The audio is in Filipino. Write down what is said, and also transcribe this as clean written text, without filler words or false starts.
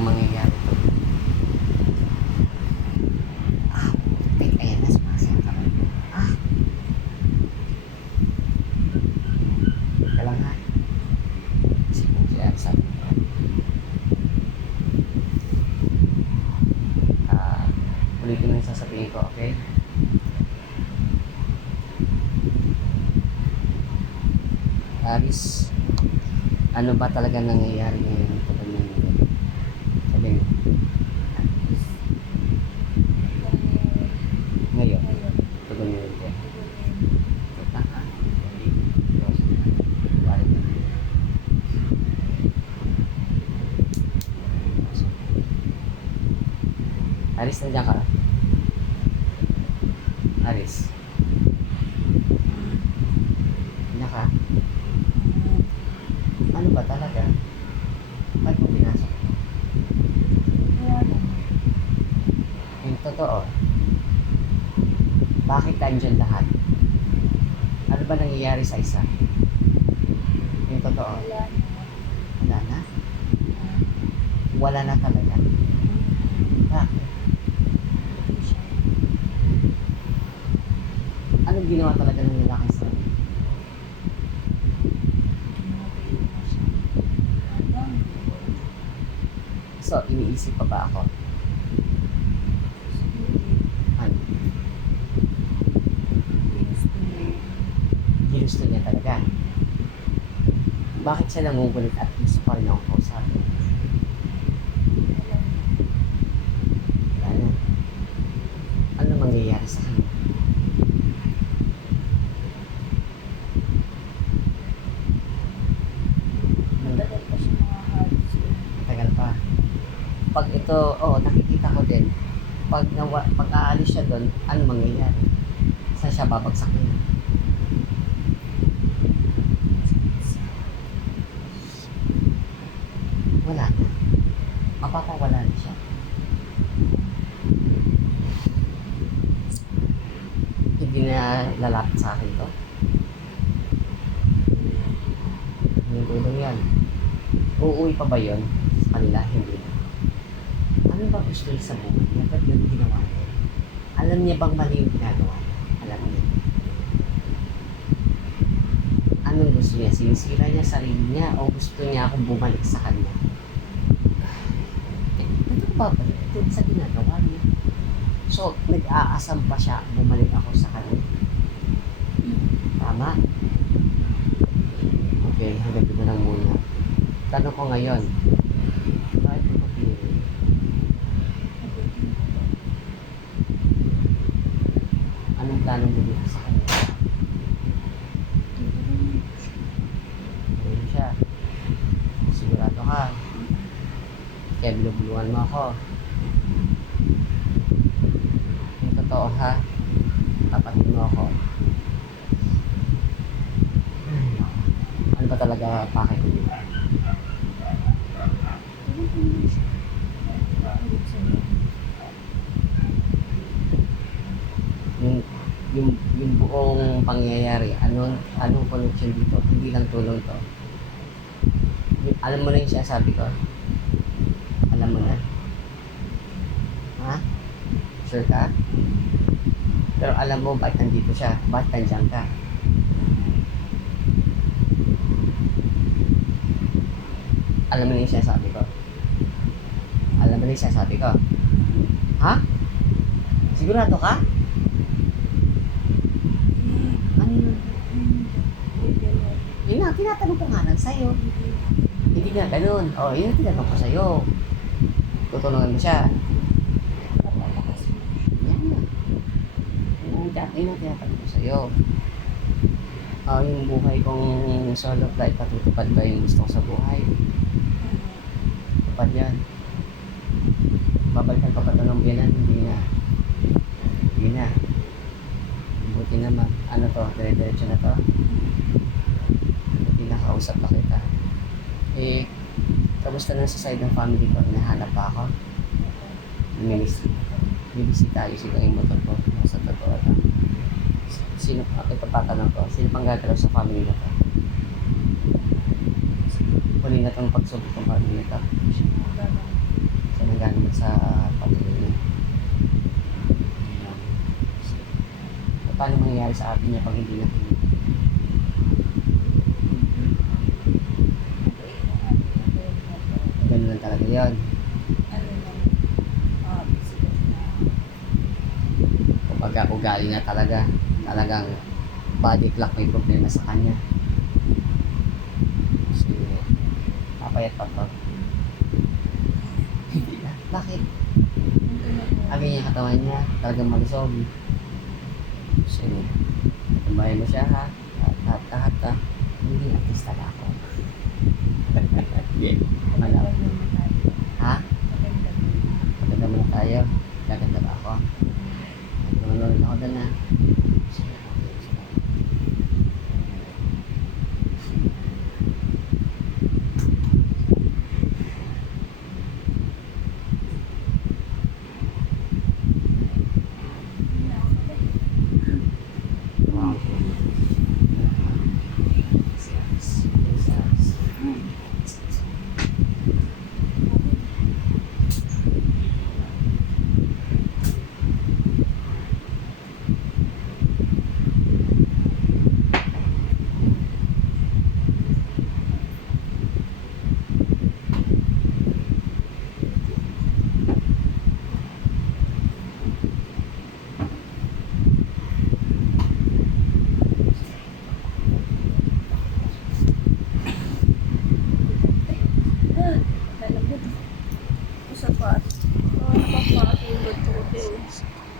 talagang mangyayari ito. Wait, ayan na, sumasaya ka. Teka lang ha. Sige, siya, sabi ko. Ulitin mo yung sasabihin ko, okay? Aris, ano ba talaga nangyayari ngayon? Sabi mo. Ngayon, tugon mo yun. Aris, nandiyan ka? Aris? Nandiyan ka? Ano ba talaga? Ba't mo pinasok? Yung totoo, bakit nandyan lahat? Ano ba nangyayari sa isa? Yung totoo, wala na? Wala na talaga? Bakit? Anong ginawa talaga ng lalaki sa akin? So, iniisip pa ba ako? Ano? Ginusto niya talaga. Bakit siya nangungulit at gusto pa rin akong kausapin? Wala na. Ano mangyayari sa kanya? Tagal pa. Pag ito, nakikita ko din. Pag aalis siya doon, ano mangyayari? Saan siya babagsak niya? Wala na. Mapapawala na siya. Hindi na lalapit sa akin to. Yung tulong yan. Uuwi pa ba yun? Sa kanila, hindi na. Ano ba gusto niya sa buhay niya? Ba't yun ginawa niya? Alam niya bang mali yung ginagawa niya? Alam niya. Anong gusto niya? Sinisira niya sarili niya o gusto niya akong bumalik sa kanya? Ito ba ba? Ito sa ginagawa niya. So, nag-aasam pa siya, bumalik ako sa kanya. Tama? Okay, hanggang dito lang muna. Tanong ko ngayon, bakit mo pinili? Anong planong mo dito sa kanya? Ayun siya. Sigurado ka. Kaya binubuluhan mo ako. Yung totoo ha, tapatin mo ako. Ano ba talaga pakay ko dito? Yung buong pangyayari, anong connection dito? Hindi lang tulong to. Alam mo na yung sinasabi ko? Alam mo na? Ha? Sure ka? Pero alam mo bakit nandito siya? Bakit nandiyan ka? Alam mo na yung sinasabi ko? Alam mo na yung sinasabi ko? Ha? Sigurado ka? Ano yun? Yun na, tinatanong ko nga lang sa'yo. Hindi nga ganun. Yun ang tinatanong ko sa'yo. Tutulungan mo siya. Yan na. Yun ang tinatanong ko sa'yo. Yung buhay kong solo flight, patutupad ba yung gusto ko sa buhay? Tupad yan. Babalikan ka pa ito ng biyanan? Hindi na. Hindi na. Buti naman. Ano to? Dire-diretso na to? Buti nakausap na kita. Kamusta na sa side ng family ko? Hinahanap pa ako? Bibisita tayo sila yung motor ko. Sa totoo lang. Sino pa? Ito patanong ko. Sino pang gagalaw sa family na to? Huli na itong pagsubok ng family na to. naman sa pamilya niya. Ayan. So, paano mangyayari sa atin niya pag hindi natin ganun lang talaga yun. Kumbaga ugali na talaga. Talagang body clock may problema sa kanya. Kasi papayat pa to. Hindi na. Bakit? Sabi niya katawan niya, talagang malusog. Kasi tumayo mo siya ha. Lahat ha. Hindi artista na ako. Yeah, malam.